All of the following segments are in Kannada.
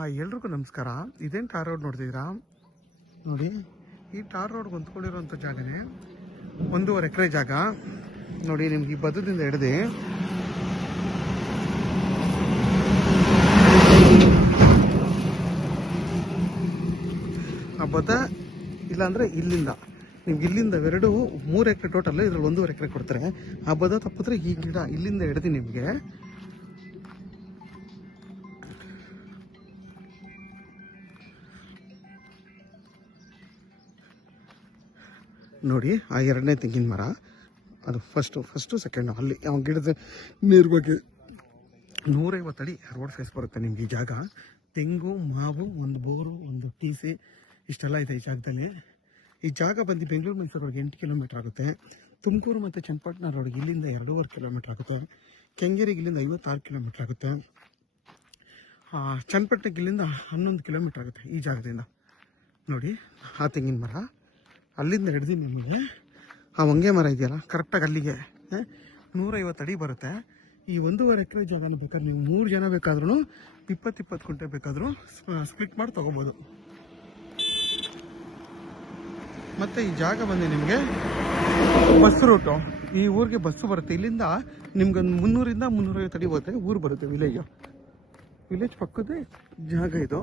ಎಲ್ರಿಗೂ ನಮಸ್ಕಾರ. ಇದೇನು ಟಾರ್ ರೋಡ್ ನೋಡ್ತಿದ್ದೀರಾ? ನೋಡಿ, ಈ ಟಾರ್ ರೋಡ್ಗೆ ಹೊಂದ್ಕೊಂಡಿರೋಂಥ ಜಾಗನೇ 1.5 ಎಕರೆ ಜಾಗ. ನೋಡಿ, ನಿಮ್ಗೆ ಈ ಬದದಿಂದ ಹಿಡ್ದು ಆ ಬದ ಇಲ್ಲಾಂದರೆ ಇಲ್ಲಿಂದ ನಿಮ್ಗೆ ಇಲ್ಲಿಂದ 3 ಎಕರೆ ಟೋಟಲ್, ಇದ್ರಲ್ಲಿ 1.5 ಎಕರೆ ಕೊಡ್ತಾರೆ. ಆ ಬದ ತಪ್ಪಿದ್ರೆ ಈ ಗಿಡ ಇಲ್ಲಿಂದ ಹಿಡ್ದು ನಿಮಗೆ ನೋಡಿ, ಆ 2ನೇ ತೆಂಗಿನ ಮರ, ಅದು ಫಸ್ಟು ಸೆಕೆಂಡು. ಅಲ್ಲಿ ಆ ಗಿಡದ ನೀರು ಬಗ್ಗೆ 150 ಅಡಿ ರೋಡ್ ಫೇಸ್ ಬರುತ್ತೆ ನಿಮ್ಗೆ ಈ ಜಾಗ. ತೆಂಗು, ಮಾವು, ಒಂದು ಬೋರು, ಒಂದು TC ಇಷ್ಟೆಲ್ಲ ಇದೆ ಈ ಜಾಗದಲ್ಲಿ. ಈ ಜಾಗ ಬಂದು ಬೆಂಗಳೂರು ಮೈಸೂರು ರೋಡ್ಗೆ 8 ಕಿಲೋಮೀಟ್ರ್ ಆಗುತ್ತೆ. ತುಮಕೂರು ಮತ್ತು ಚನ್ನಪಟ್ಟಣ ರೋಡ್ಗೆ ಇಲ್ಲಿಂದ 2.5 ಕಿಲೋಮೀಟ್ರ್ ಆಗುತ್ತೆ. ಕೆಂಗೇರಿಗೆ ಇಲ್ಲಿಂದ 56 ಕಿಲೋಮೀಟ್ರ್ ಆಗುತ್ತೆ. ಚನ್ನಪಟ್ಟಣಕ್ಕೆ ಇಲ್ಲಿಂದ 11 ಕಿಲೋಮೀಟ್ರ್ ಆಗುತ್ತೆ ಈ ಜಾಗದಿಂದ. ನೋಡಿ, ಆ ತೆಂಗಿನ ಮರ ಅಲ್ಲಿಂದ ಹಿಡ್ದು ನಿಮಗೆ ಆ ಹೊಂಗೆ ಮರ ಇದೆಯಲ್ಲ, ಕರೆಕ್ಟಾಗಿ ಅಲ್ಲಿಗೆ 150 ಅಡಿ ಬರುತ್ತೆ. ಈ 1.5 ಎಕರೆ ಜಾಗನ ಬೇಕಾದ್ರೆ ನೀವು 3 ಜನ ಬೇಕಾದ್ರೂ 20 ಕುಂಟೆ ಬೇಕಾದರೂ ಸ್ಪ್ಲಿಟ್ ಮಾಡಿ ತೊಗೋಬೋದು. ಮತ್ತು ಈ ಜಾಗ ಬಂದು ನಿಮಗೆ ಬಸ್ ರೂಟು, ಈ ಊರಿಗೆ ಬಸ್ಸು ಬರುತ್ತೆ. ಇಲ್ಲಿಂದ ನಿಮ್ಗೊಂದು 300ರಿಂದ 350 ಅಡಿ ಹೋದರೆ ಊರು ಬರುತ್ತೆ. ವಿಲೇಜ್ ಪಕ್ಕದೇ ಜಾಗ ಇದು.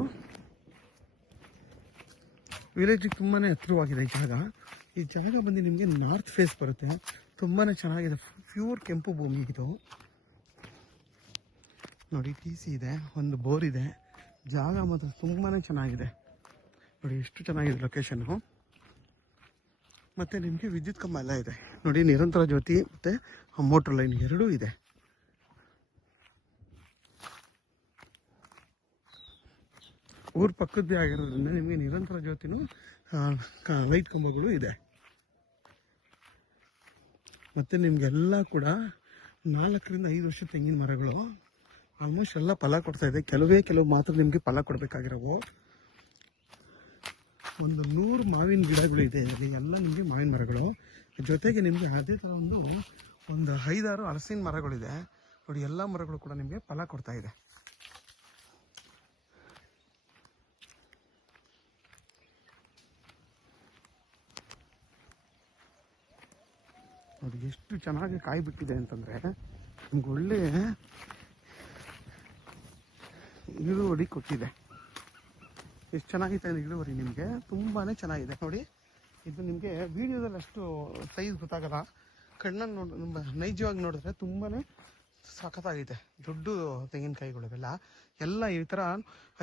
ವಿಲೇಜಿಗೆ ತುಂಬಾ ಹತ್ತಿರವಾಗಿದೆ ಈ ಜಾಗ. ಈ ಜಾಗ ಬಂದು ನಿಮಗೆ ನಾರ್ತ್ ಫೇಸ್ ಬರುತ್ತೆ. ತುಂಬಾ ಚೆನ್ನಾಗಿದೆ, ಪ್ಯೂರ್ ಕೆಂಪು ಭೂಮಿ ಇದು. ನೋಡಿ, TC ಇದೆ, ಒಂದು ಬೋರ್ ಇದೆ. ಜಾಗ ಮಾತ್ರ ತುಂಬಾ ಚೆನ್ನಾಗಿದೆ. ನೋಡಿ ಎಷ್ಟು ಚೆನ್ನಾಗಿದೆ ಲೊಕೇಶನ್ನು. ಮತ್ತು ನಿಮಗೆ ವಿದ್ಯುತ್ ಕಂಬ ಎಲ್ಲ ಇದೆ. ನೋಡಿ, ನಿರಂತರ ಜ್ಯೋತಿ ಮತ್ತು ಮೋಟ್ರ್ ಲೈನ್ ಎರಡೂ ಇದೆ. ಊರು ಪಕ್ಕದ್ದೇ ಆಗಿರೋದ್ರಿಂದ ನಿಮಗೆ ನಿರಂತರ ಜ್ಯೋತಿನೂ ಲೈಟ್ ಕಂಬಗಳು ಇದೆ. ಮತ್ತು ನಿಮಗೆಲ್ಲ ಕೂಡ 4ರಿಂದ 5 ವರ್ಷ ತೆಂಗಿನ ಮರಗಳು ಆಲ್ಮೋಸ್ಟ್ ಎಲ್ಲ ಫಲ ಕೊಡ್ತಾಯಿದೆ. ಕೆಲವು ಮಾತ್ರ ನಿಮಗೆ ಫಲ ಕೊಡಬೇಕಾಗಿರೋವು. ಒಂದು 100 ಮಾವಿನ ಗಿಡಗಳು ಇದೆ ಇದರಲ್ಲಿ, ಎಲ್ಲ ನಿಮಗೆ ಮಾವಿನ ಮರಗಳು. ಜೊತೆಗೆ ನಿಮಗೆ ಅದೇ ಥರ ಒಂದು 5-6 ಹಲಸಿನ ಮರಗಳಿದೆ. ನೋಡಿ, ಎಲ್ಲ ಮರಗಳು ಕೂಡ ನಿಮಗೆ ಫಲ ಕೊಡ್ತಾಯಿದೆ. ನೋಡಿ ಎಷ್ಟು ಚೆನ್ನಾಗಿ ಕಾಯಿ ಬಿಟ್ಟಿದೆ ಅಂತಂದರೆ, ನಿಮ್ಗೆ ಒಳ್ಳೆ ಇಳುವರಿ ಕೊಟ್ಟಿದೆ. ಎಷ್ಟು ಚೆನ್ನಾಗಿದೆ ಅಂದರೆ ಇಳುವರಿ ನಿಮಗೆ ತುಂಬಾ ಚೆನ್ನಾಗಿದೆ. ನೋಡಿ, ಇದು ನಿಮಗೆ ವಿಡಿಯೋದಲ್ಲಿ ಅಷ್ಟು ಸೈಜ್ ಗೊತ್ತಾಗಲ್ಲ, ಕಣ್ಣಲ್ಲಿ ನೈಜವಾಗಿ ನೋಡಿದ್ರೆ ತುಂಬಾ ಸಖತ್ತಾಗಿದೆ. ದೊಡ್ಡ ತೆಂಗಿನಕಾಯಿಗಳಿವೆಲ್ಲ ಎಲ್ಲ ಈ ಥರ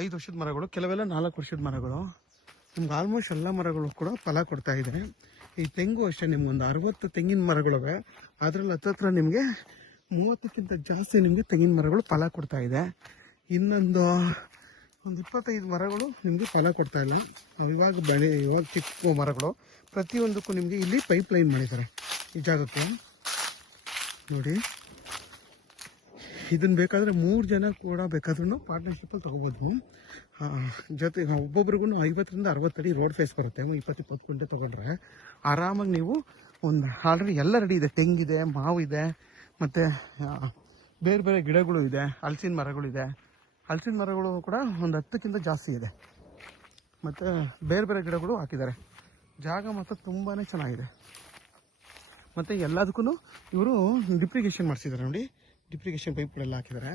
5 ವರ್ಷದ ಮರಗಳು, ಕೆಲವೆಲ್ಲ 4 ವರ್ಷದ ಮರಗಳು. ನಿಮ್ಗೆ ಆಲ್ಮೋಸ್ಟ್ ಎಲ್ಲ ಮರಗಳು ಕೂಡ ಫಲ ಕೊಡ್ತಾಯಿದೆ. ಈ ತೆಂಗು ಅಷ್ಟೇ, ನಿಮ್ಗೊಂದು 60 ತೆಂಗಿನ ಮರಗಳಿವೆ. ಅದರಲ್ಲಿ ಹತ್ತಿರ ನಿಮಗೆ 30ಕ್ಕಿಂತ ಜಾಸ್ತಿ ನಿಮಗೆ ತೆಂಗಿನ ಮರಗಳು ಫಲ ಕೊಡ್ತಾಯಿದೆ. ಇನ್ನೊಂದು 25 ಮರಗಳು ನಿಮಗೆ ಫಲ ಕೊಡ್ತಾ ಇಲ್ಲ. ಇವಾಗ ಚಿಕ್ಕ ಮರಗಳು. ಪ್ರತಿಯೊಂದಕ್ಕೂ ನಿಮಗೆ ಇಲ್ಲಿ ಪೈಪ್ ಲೈನ್ ಮಾಡಿದ್ದಾರೆ ಈ ಜಾಗಕ್ಕೆ. ನೋಡಿ, ಇದನ್ನು ಬೇಕಾದರೆ 3 ಜನ ಕೂಡ ಬೇಕಾದ್ರೂ ಪಾರ್ಟ್ನರ್ಶಿಪ್ಪಲ್ಲಿ ತೊಗೋಬೋದು. ಜೊತೆಗೆ ಒಬ್ಬೊಬ್ರಿಗೂ 50ರಿಂದ 60 ಅಡಿ ರೋಡ್ ಫೇಸ್ ಬರುತ್ತೆ. 20 ಕುಂಟೆ ತೊಗೊಂಡ್ರೆ ಆರಾಮಾಗಿ ನೀವು ಆಲ್ರೆಡಿ ಎಲ್ಲ ರೆಡಿ ಇದೆ. ತೆಂಗಿದೆ, ಮಾವಿದೆ, ಮತ್ತು ಬೇರೆ ಬೇರೆ ಗಿಡಗಳು ಇದೆ. ಹಲಸಿನ ಮರಗಳಿದೆ. ಹಲಸಿನ ಮರಗಳು ಕೂಡ ಒಂದು 10ಕ್ಕಿಂತ ಜಾಸ್ತಿ ಇದೆ. ಮತ್ತು ಬೇರೆ ಬೇರೆ ಗಿಡಗಳು ಹಾಕಿದ್ದಾರೆ. ಜಾಗ ಮಾತ್ರ ತುಂಬಾ ಚೆನ್ನಾಗಿದೆ. ಮತ್ತು ಎಲ್ಲದಕ್ಕೂ ಇವರು ಡಿಪ್ರಿಗೇಷನ್ ಮಾಡಿಸಿದ್ದಾರೆ. ನೋಡಿ, ಡಿಪ್ರಿಗೇಷನ್ ಪೈಪ್ಗಳೆಲ್ಲ ಹಾಕಿದ್ದಾರೆ.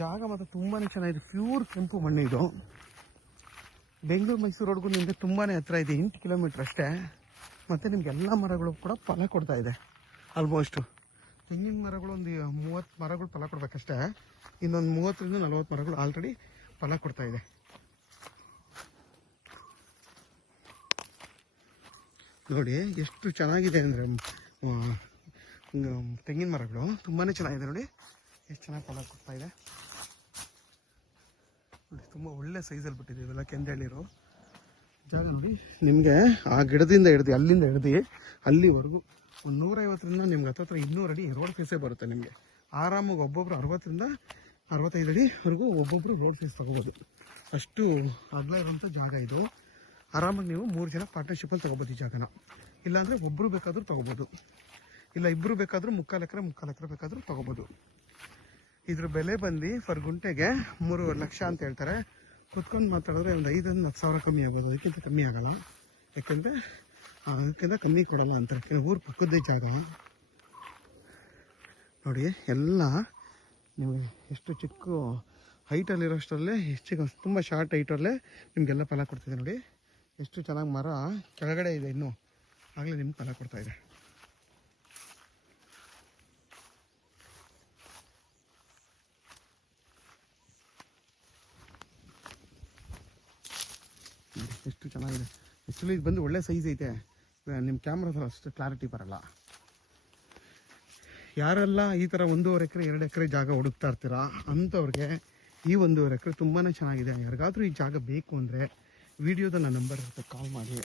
ಜಾಗ ಮಾತ್ರ ತುಂಬಾ ಚೆನ್ನಾಗಿದೆ. ಪ್ಯೂರ್ ಕೆಂಪು ಮಣ್ಣು ಇದು. ಬೆಂಗಳೂರು ಮೈಸೂರು ರೋಡ್ಗೂ ನಿಮಗೆ ತುಂಬಾ ಹತ್ತಿರ ಇದೆ, 8 ಕಿಲೋಮೀಟ್ರ್ ಅಷ್ಟೇ. ಮತ್ತು ನಿಮ್ಗೆ ಎಲ್ಲ ಮರಗಳು ಕೂಡ ಫಲ ಕೊಡ್ತಾ ಇದೆ. ಆಲ್ಮೋಸ್ಟು ತೆಂಗಿನ ಮರಗಳು ಒಂದು 30 ಮರಗಳು ಫಲ ಕೊಡಬೇಕಷ್ಟೇ. ಇನ್ನೊಂದು 30ರಿಂದ 40 ಮರಗಳು ಆಲ್ರೆಡಿ ಫಲ ಕೊಡ್ತಾ ಇದೆ. ನೋಡಿ ಎಷ್ಟು ಚೆನ್ನಾಗಿದೆ ಅಂದರೆ ತೆಂಗಿನ ಮರಗಳು ತುಂಬಾ ಚೆನ್ನಾಗಿದೆ. ನೋಡಿ ಎಷ್ಟು ಚೆನ್ನಾಗಿ ಫಲ ಕೊಡ್ತಾ ಇದೆ. ನೋಡಿ, ತುಂಬ ಒಳ್ಳೆ ಸೈಜಲ್ಲಿ ಬಿಟ್ಟಿದೆ. ಇವೆಲ್ಲ ಕೆಂದೆಳಿರು ಜಾಗ. ನೋಡಿ, ನಿಮಗೆ ಆ ಗಿಡದಿಂದ ಹಿಡ್ದು ಅಲ್ಲಿಂದ ಹಿಡ್ದು ಅಲ್ಲಿವರೆಗೂ ಒಂದು 150ರಿಂದ ನಿಮ್ಗೆ ಹತ್ತಿರ 200 ಅಡಿ ರೋಡ್ ಫೇಸೇ ಬರುತ್ತೆ. ನಿಮಗೆ ಆರಾಮಾಗಿ ಒಬ್ಬೊಬ್ರು 60ರಿಂದ 65 ಅಡಿವರೆಗೂ ಒಬ್ಬೊಬ್ರು ರೋಡ್ ಫೇಸ್ ತೊಗೋಬೋದು. ಅಷ್ಟು ಅಗಲ ಇರೋಂಥ ಜಾಗ ಇದು. ಆರಾಮಾಗಿ ನೀವು 3 ಜನ ಪಾರ್ಟ್ನರ್ಶಿಪ್ಪಲ್ಲಿ ತೊಗೋಬೋದು ಈ ಜಾಗನ. ಇಲ್ಲಾಂದರೆ ಒಬ್ಬರು ಬೇಕಾದರೂ ತೊಗೋಬೋದು, ಇಲ್ಲ ಇಬ್ಬರು ಬೇಕಾದರೂ 3/4 ಎಕರೆ ಬೇಕಾದರೂ ತೊಗೋಬೋದು. ಇದ್ರ ಬೆಲೆ ಬಂದು ಫರ್ ಗುಂಟೆಗೆ 3.5 ಲಕ್ಷ ಅಂತ ಹೇಳ್ತಾರೆ. ಕುತ್ಕೊಂಡು ಮಾತಾಡಿದ್ರೆ ಒಂದು 5-10 ಸಾವಿರ ಕಮ್ಮಿ ಆಗ್ಬೋದು, ಅದಕ್ಕಿಂತ ಕಮ್ಮಿ ಆಗಲ್ಲ. ಯಾಕೆಂದರೆ ಅದಕ್ಕಿಂತ ಕಮ್ಮಿ ಕೊಡಲ್ಲ ಅಂತ. ಯಾಕೆಂದರೆ ಊರು ಪಕ್ಕದ್ದೇ ಜಾಗ ನೋಡಿ. ಎಲ್ಲ ನಿಮಗೆ ಎಷ್ಟು ಚಿಕ್ಕ ಹೈಟಲ್ಲಿರೋಷ್ಟರಲ್ಲೇ ಹೆಚ್ಚಿಗೆ ತುಂಬ ಶಾರ್ಟ್ ಹೈಟಲ್ಲೇ ನಿಮಗೆಲ್ಲ ಫಲ ಕೊಡ್ತಿದೆ ನೋಡಿ. ಎಷ್ಟು ಚೆನ್ನಾಗಿ ಮರ ಕೆಳಗಡೆ ಇದೆ, ಇನ್ನೂ ಆಗಲೇ ನಿಮ್ಗೆ ಫಲ ಕೊಡ್ತಾಯಿದೆ. ಎಷ್ಟು ಚೆನ್ನಾಗಿದೆ. ಆ್ಯಕ್ಚುಲಿ ಇದು ಬಂದು ಒಳ್ಳೆ ಸೈಜ್ ಐತೆ. ನಿಮ್ಮ ಕ್ಯಾಮ್ರಾದಲ್ಲಿ ಅಷ್ಟು ಕ್ಲಾರಿಟಿ ಬರಲ್ಲ. ಯಾರೆಲ್ಲ ಈ ಥರ 1.5 ಎಕರೆ 2 ಎಕರೆ ಜಾಗ ಹುಡುಕ್ತಾ ಇರ್ತೀರಾ ಅಂಥವ್ರಿಗೆ ಈ 1.5 ಎಕರೆ ತುಂಬಾ ಚೆನ್ನಾಗಿದೆ. ಯಾರಿಗಾದ್ರೂ ಈ ಜಾಗ ಬೇಕು ಅಂದರೆ ವಿಡಿಯೋದಲ್ಲಿ ನನ್ನ ನಂಬರ್ ಇರುತ್ತೆ, ಕಾಲ್ ಮಾಡಿ.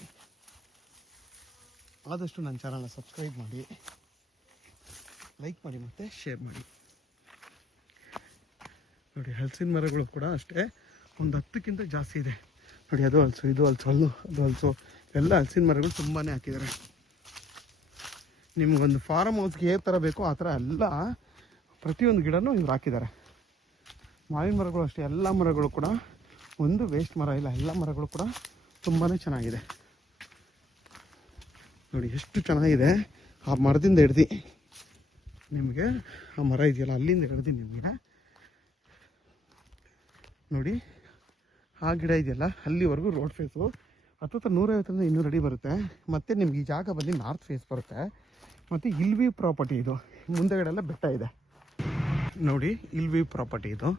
ಆದಷ್ಟು ನನ್ನ ಚಾನಲ್ನ ಸಬ್ಸ್ಕ್ರೈಬ್ ಮಾಡಿ, ಲೈಕ್ ಮಾಡಿ ಮತ್ತು ಶೇರ್ ಮಾಡಿ. ನೋಡಿ ಹಲಸಿನ ಮರಗಳು ಕೂಡ ಅಷ್ಟೇ, ಒಂದು 10ಕ್ಕಿಂತ ಜಾಸ್ತಿ ಇದೆ ನೋಡಿ. ಅದು ಹಲಸು, ಇದು ಹಲಸು, ಅದು ಹಲಸು, ಎಲ್ಲ ಹಲಸಿನ ಮರಗಳು ತುಂಬಾ ಹಾಕಿದ್ದಾರೆ. ನಿಮಗೊಂದು ಫಾರಮ್ ಹೌಸ್ಗೆ ಯಾವ ಥರ ಬೇಕೋ ಆ ಥರ ಎಲ್ಲ ಪ್ರತಿಯೊಂದು ಗಿಡನೂ ಇವ್ರು ಹಾಕಿದ್ದಾರೆ. ಮಾವಿನ ಮರಗಳು ಅಷ್ಟೇ, ಎಲ್ಲ ಮರಗಳು ಕೂಡ ಒಂದು ವೇಸ್ಟ್ ಮರ ಇಲ್ಲ, ಎಲ್ಲ ಮರಗಳು ಕೂಡ ತುಂಬಾ ಚೆನ್ನಾಗಿದೆ ನೋಡಿ. ಎಷ್ಟು ಚೆನ್ನಾಗಿದೆ. ಆ ಮರದಿಂದ ಹಿಡ್ದು ನಿಮಗೆ ಆ ಮರ ಇದೆಯಲ್ಲ ಅಲ್ಲಿಂದ ಹಿಡ್ದು ನಿಮಗೆ ನೋಡಿ ಆ ಗಿಡ ಇದೆಯಲ್ಲ ಅಲ್ಲಿವರೆಗೂ ರೋಡ್ ಫೇಸು 150-200 ಅಡಿ ಬರುತ್ತೆ. ಮತ್ತು ನಿಮ್ಗೆ ಈ ಜಾಗ ಬಂದು ನಾರ್ತ್ ಫೇಸ್ ಬರುತ್ತೆ. ಮತ್ತು ಇಲ್ವಿ ಪ್ರಾಪರ್ಟಿ ಇದು, ಮುಂದೆಗಡೆ ಎಲ್ಲ ಬೆಟ್ಟ ಇದೆ ನೋಡಿ. ಇಲ್ವಿ ಪ್ರಾಪರ್ಟಿ ಇದು,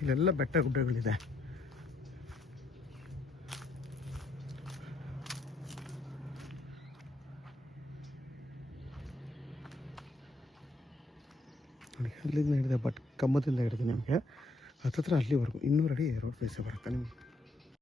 ಇಲ್ಲೆಲ್ಲ ಬೆಟ್ಟ ಗುಡ್ಡಗಳಿದೆ. ನೋಡಿ ಅಲ್ಲಿಂದ ಹಿಡಿದೆ, ಬಟ್ ಕಮ್ಮದಿಂದ ಹಿಡಿದು ನಿಮಗೆ ಹತ್ತತ್ರ ಅಲ್ಲಿವರೆಗೂ 200 ಅಡಿ ರೋಡ್ ಫೇಸೇ ಬರುತ್ತೆ ನಿಮಗೆ.